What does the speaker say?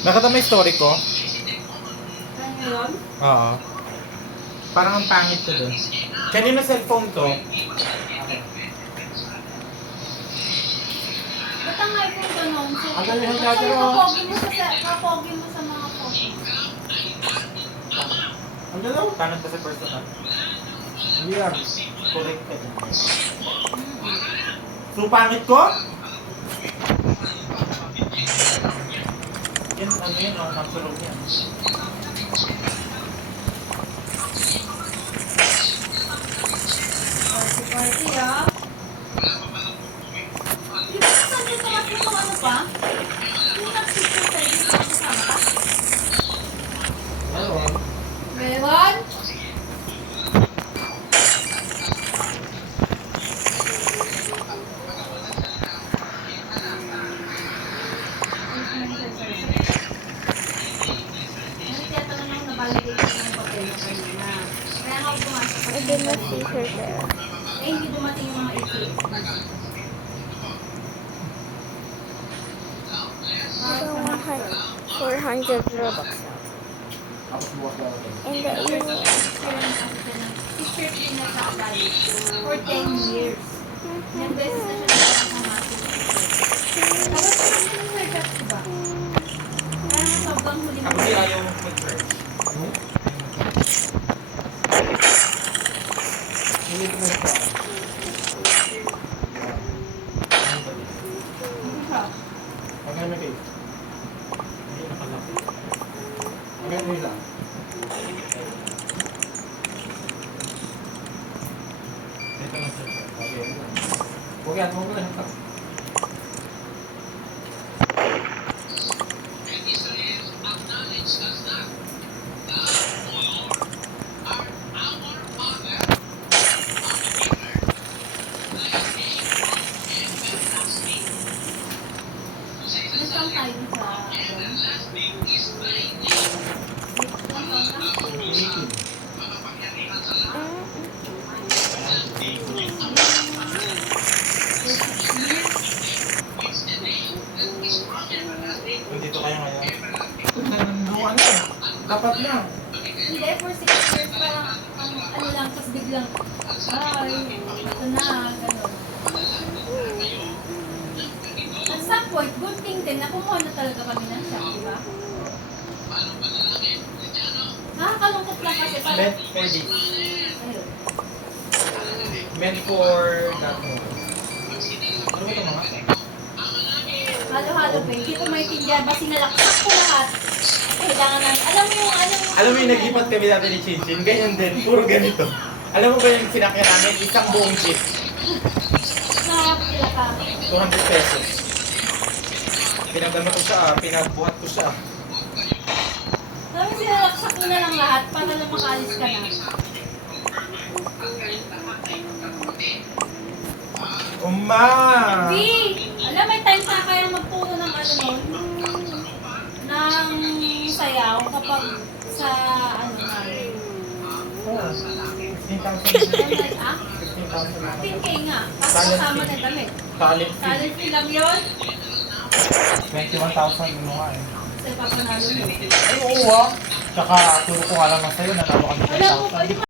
Nakita mo yung story ko? Ano yun? Oo. Parang ang pangit ko dun. Kanina cellphone to? Ba't ang iPhone ganun? So, Ang galing ng ba't sa'yo camera. kapogi mo sa mga photo? Ang dalaw. Pangit ka sa personal. Yeah. Correct ka dun. So pangit ko? Yan, ano yun, nagsulog yan. Party ah. Di ba saan dito kasi yung ano pa? Yung nag-picture sa'yo, yung kasama ka? Meron. Meron? I did not see her there. Eh, hindi dumating yung mga itik. So 400 Robux now. And the evening. Picture din na kaalala for 10 years. Ilang beses na siya nakakamati. Tapos parang yung haircut ko ba? Parang sobrang huli mo. Ako di ayaw mag-search. Hindi ko na ito. Pagkano na kayo? Hindi nakalapit. Pagkano nila? Ito na siya. Huwag yan, huwag mo na ito. Nasaan tayo sa... Nandito kayo ngayon. Ano? Dapat lang. Hindi, for 6 years parang ano lang, tapos biglang, ay, ito na, gano'n. At some point, good thing din, nakumuha na talaga kami ng shop, di ba? Nakakalungkot lang kasi parang, Meant for this. ayun. Meant for that moment. Ano ba ito mga? Halo-halo pa, hindi ko maintindihan, basta sinalaksak ko lahat. Kailangan namin, alam mo yung Nag-ipat kami dati ni Chinchin, ganyan din, puro ganito. Alam mo ba yung sinakya namin? Isang buong jeep, nakakapila ka. 200 pesos. Pinagano ko siya, pinabuhat ko siya. Sabi sinalaksak ko na lang lahat para lang makaalis ka na. Uma! B! Alam, may time na kaya magturo ng ano nun, ng sayaw kapag sa ano namin. Oh, 15,000. Like, ah? 15,000 lang. 15K nga. Tapos Talent kasama fee. na damit. Talent fee. Talent fee lang yun. 21,000 yung mga eh. Kasi papanalo mo. Ay, oo ah. Tsaka, turo ko nga lang na sa'yo, nanalo kami Alam mo, 10,000. pwede